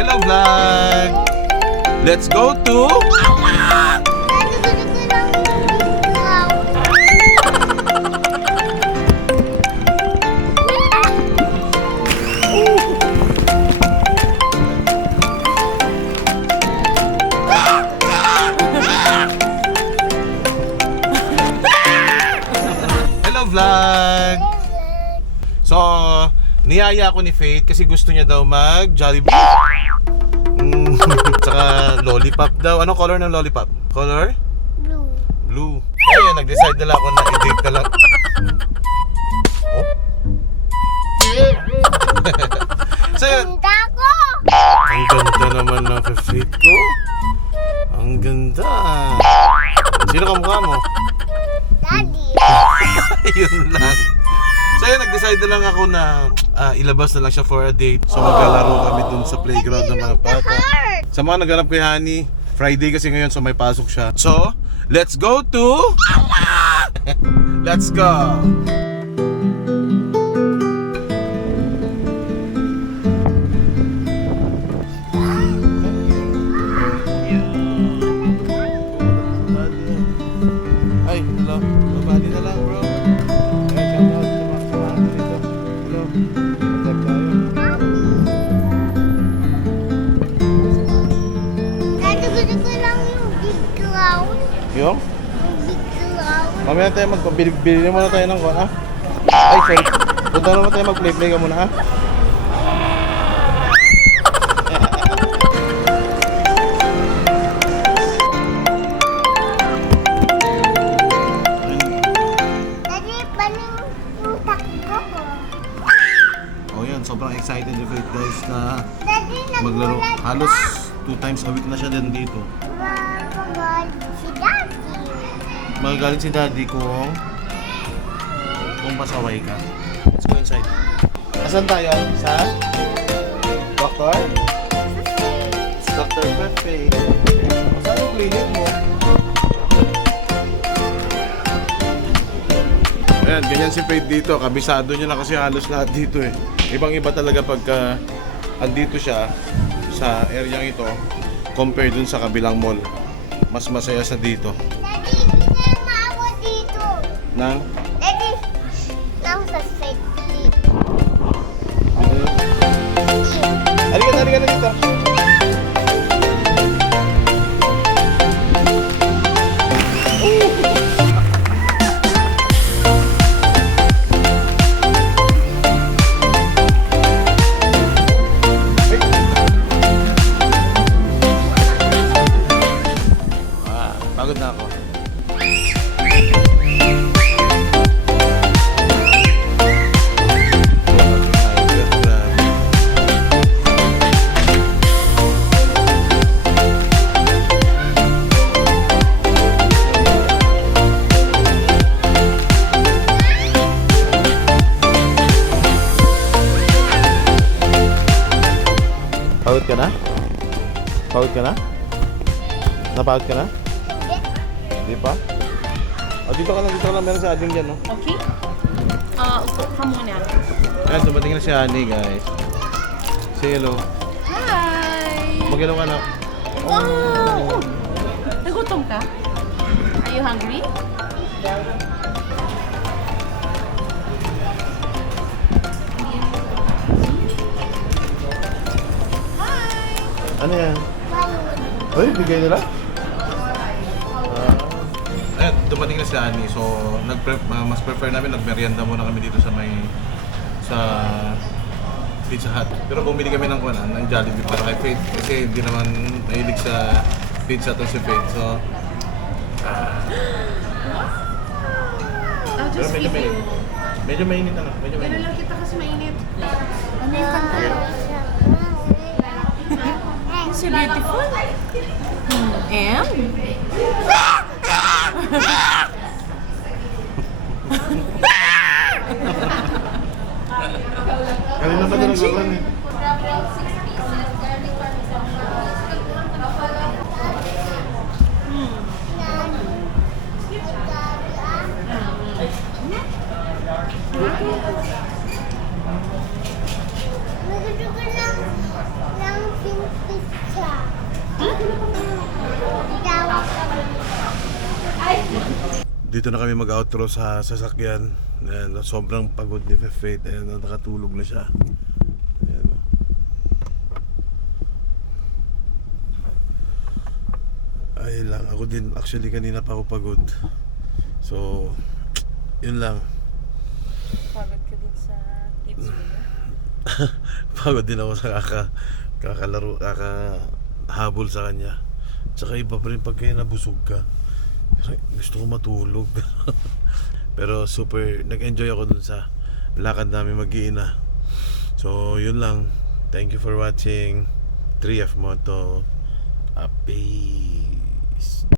Hello vlog! Let's go to... Hello vlog! So, niyaya ako ni Faith kasi gusto niya daw mag Jollibee. Tsaka lollipop daw. Anong color ng lollipop? Color? Blue. Blue. Ayun, nag-decide na lang ako na i-date na lang. Oh? So yun. Ganda ko! Ang ganda naman ng Faith ko. Ang ganda. Sino kamukha mo? Daddy. Yun lang. So yun, nag-decide na lang ako na ilabas na lang siya for a date. So maglalaro kami dun sa playground ng mga bata. Sa mga naghanap kay Honey, Friday kasi ngayon so may pasok siya. So, let's go to... Let's go! Ay, hello. Babali na lang bro. Daddy, gusto ko lang yung big cloud. Yung? Yung big cloud. Mamaya tayo bili muna tayo ng kuwan, ha? Ay, sorry. Punta naman tayo mag-play ka muna, ha? Daddy, paning yung takbo ko. Oh, yan. Sobrang excited ni Faith, guys, na Daddy, maglaro. nagulat Halos ka. 2 times a week na siya din dito. Magalit si Daddy. Magagalit si daddy kung pasaway ka. Let's go inside. Asan tayo? Sa? Doctor? Sa Dr. Pepe. Saan yung clinic mo? Ayan, ganyan si Faith dito. Kabisado niya na kasi halos lahat dito eh. Ibang iba talaga pagka andito siya sa area ito compare dun sa kabilang mall. Mas masaya sa dito. Daddy, sinema ako dito. Nang? Daddy, nang sa safety. Halika na dito. Pagod na ako. Pagod ka na? Pagod ka na? Napagod ka na? Hindi pa? O, dito ka lang. Meron si Ading dyan, no? Okay. Upo ka muna. Ayan, dumating na si Honey, guys. Say hello. Hi! Mag-hello ka na. Wow! Nagutom ka? Are you hungry? Ano yan? Uy, bigay nila? Ayan, dumating na si Honey. So, mas prefer namin, nagmerienda muna kami dito sa Pizza Hut. Pero bumili kami ng Jollibee para kay Faith kasi hindi naman mahilig sa pizza to si Faith. So, I'll pero just feed you. medyo mainit na. Ganun lang kita kasi mainit. Ano yung kanta? So beautiful. And? Kanina pa talaga ako eh. Gusto ko ng pink siya. Tawag kami. Dito na kami mag-outro sa sasakyan. Ayan, sobrang pagod ni Faith. Ayan, nakatulog na siya. Ayan. Ayun lang, ako din actually kanina pa ako pagod. So, yun lang. Pagod ka din sa kids mo. Pagod din ako sa kakalaro, kakahabol sa kanya. Tsaka iba pa rin pag kaya nabusog ka. Gusto ko matulog. Pero super nag-enjoy ako dun sa lakad namin mag-iina. So yun lang. Thank you for watching 3F Moto Update.